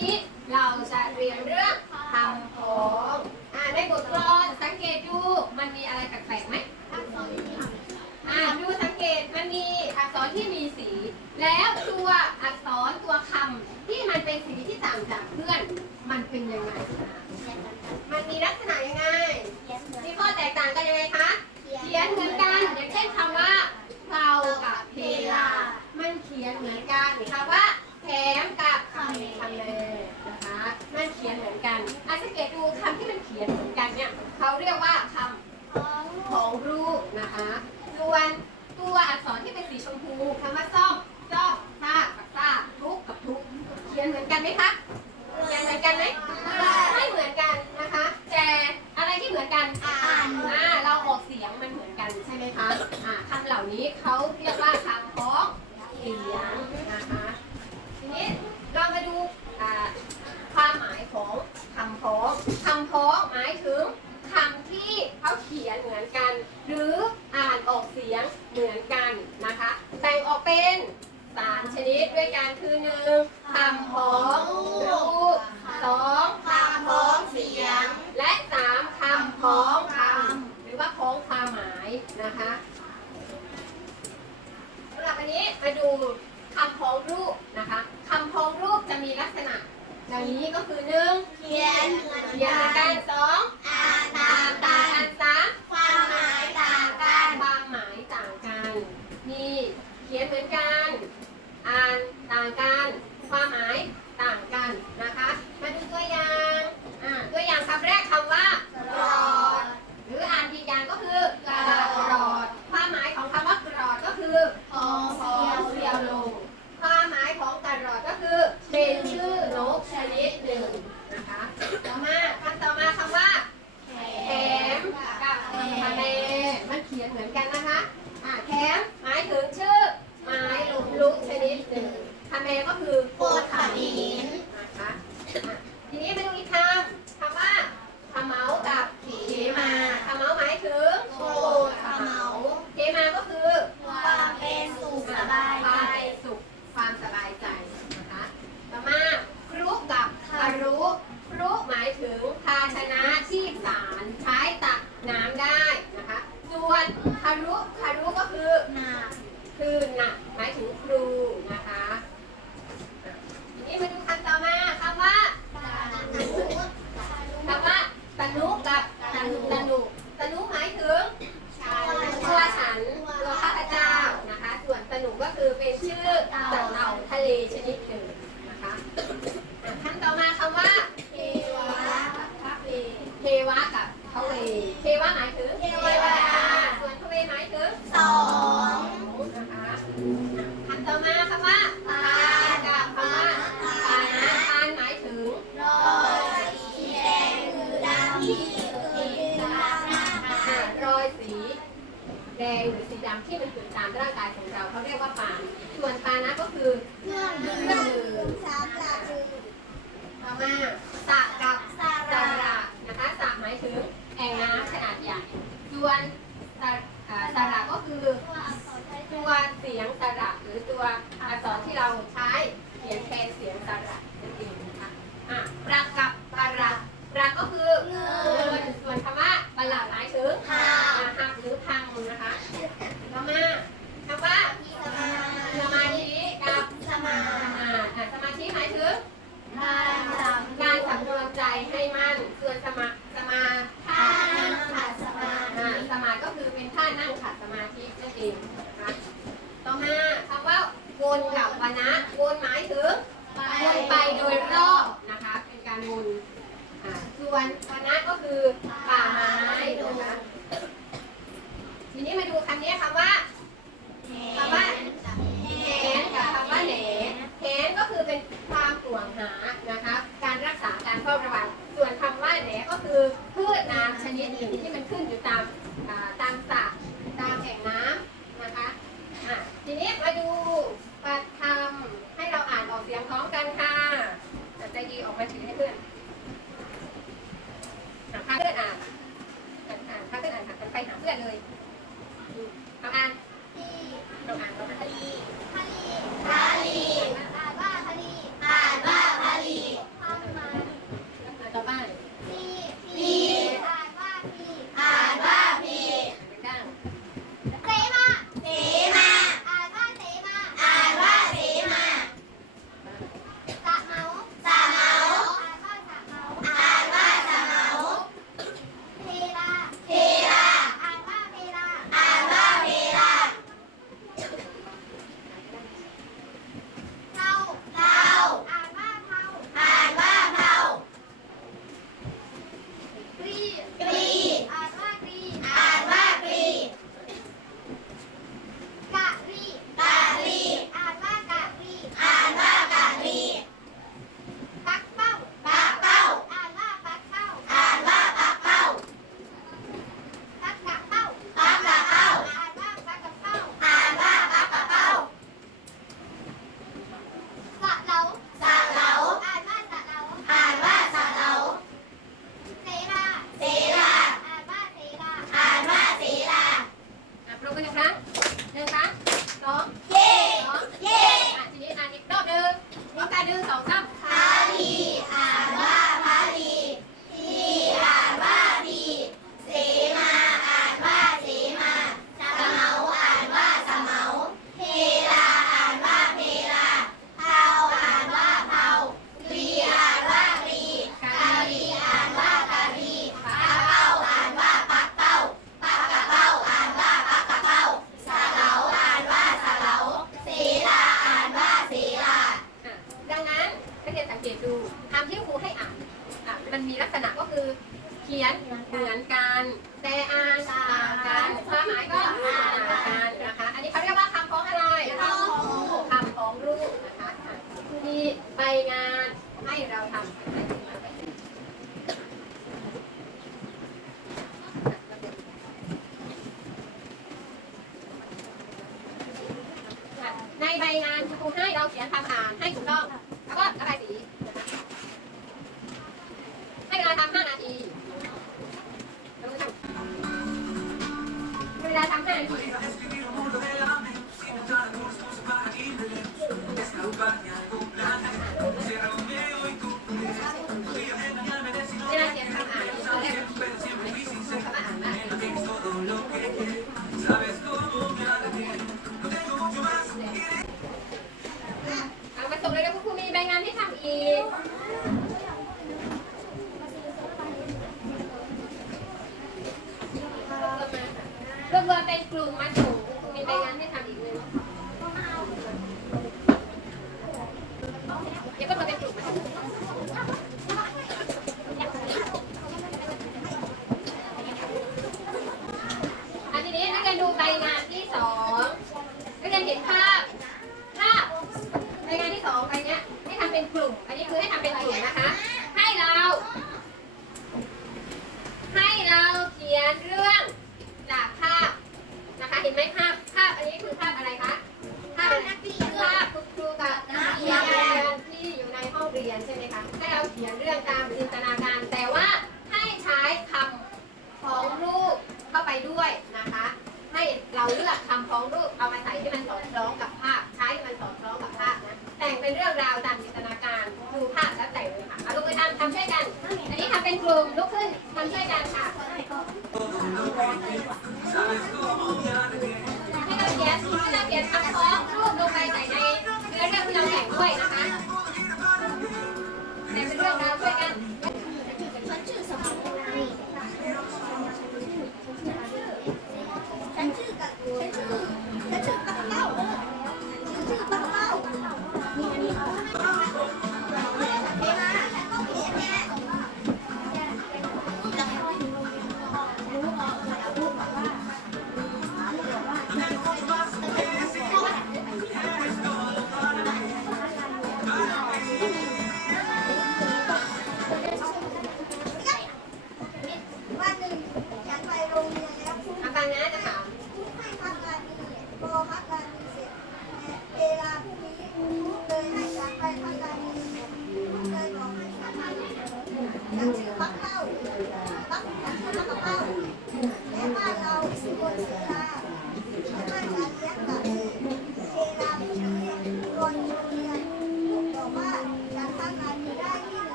你。ี้เขาเรียกว่าคำพ้องเสียงนะคะทีนี้เรามาดูความหมายของคำพ้องคำพ้องหมายถึงคำที่เขาเขียนเหมือนกัน หรืออ่านออกเสียงเหมือนกันนะคะแบ่งออกเป็นสามชนิดด้วยกันคือหนึ่งคำพ้องรูปสองคำพ้องเสียง และสามคำพ้องคำหรือว่าพ้องความหมายนะคะ นนี้มาดูคำพ้องรูปนะคะคำพ้องรูปจะมีลักษณะดังนี้ก็คือหนึ่งเขียนเขียนกันสองอ่านตามตามสาม รอยสีแดงหรือสีดำที่มันเกิดตามร่างกายของเราเขาเรียกว่าปานส่วนปานะก็คือเครื่องดื่มสารละดื่มต่อมาตระกับสาระนะคะสาหมายถึงแอ่งน้ำขนาดใหญ่ส่วนสระก็คือตัวเสียงสระหรือตัวอักษรที่เราใช้เขียนแทนเสียงสระ งานให้เราทำในใบงานครูให้เราเขียนคำอ่านให้ถูกต้องแล้วก็ระบายสีให้เวลาทำห้านาทีเวลาทำห้านาที Gue buatin kelumat. ันนี้คือให้ทำเป็นจุดนะคะ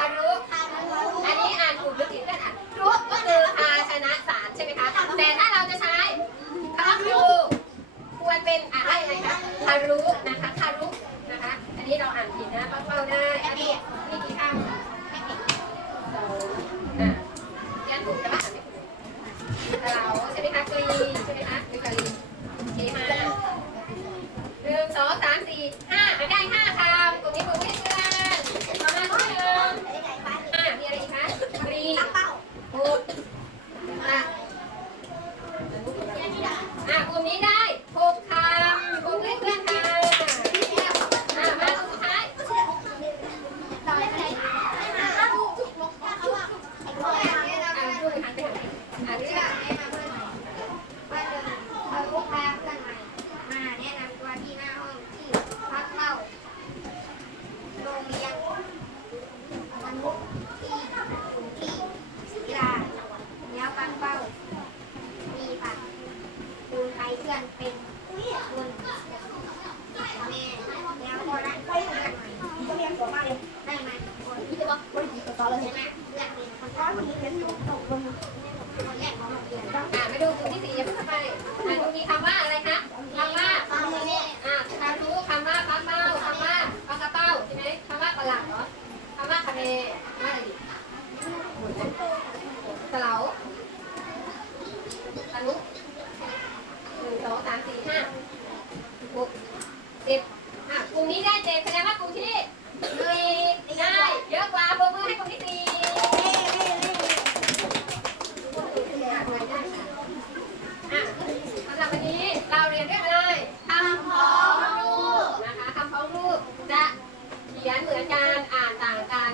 คารุอันนี้อ่านถูกผิดก็อ่ารุกก็คือภาชนะสารใช่ไหมคะ แต่ถ้าเราจะใช้คำรูควรเป็นอะไรอะคารุนะคะฮารุนะคะ อันนี้เราอ่านผิดนะเป้าได้ อันนี้นี่กี่คำสองอะยันถูกแต่ว่าอ่านไม่ถูกเราใช่ไหมคะกรีใช่ไหมคะหรือกรีเคมาหนึ่งสองสามสี่ห้าได้ห้า องสามสี่ห้าหกสิบอะกลุ่มนี้ได้เจ็ดแสดงว่ากลุ่มที่สี่ได้เยอะกว่าโรบมือให้กลุ่มที่สี่อะสำหรับวันนี้เราเรียนเรื่องอะไรคำพ้องรูปนะคะคำพ้องรูปจะเขียนเหมือนการอ่านต่างกัน